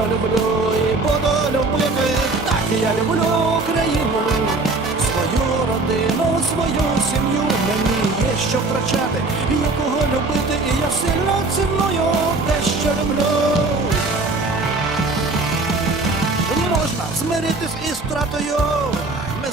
Сильно люблю і буду любити. Так я люблю Україну. Свою родину, свою сім'ю. Мені є що втрачати, і є кого любити. І я сильно ціную те, що люблю. Можна змиритись із втратою.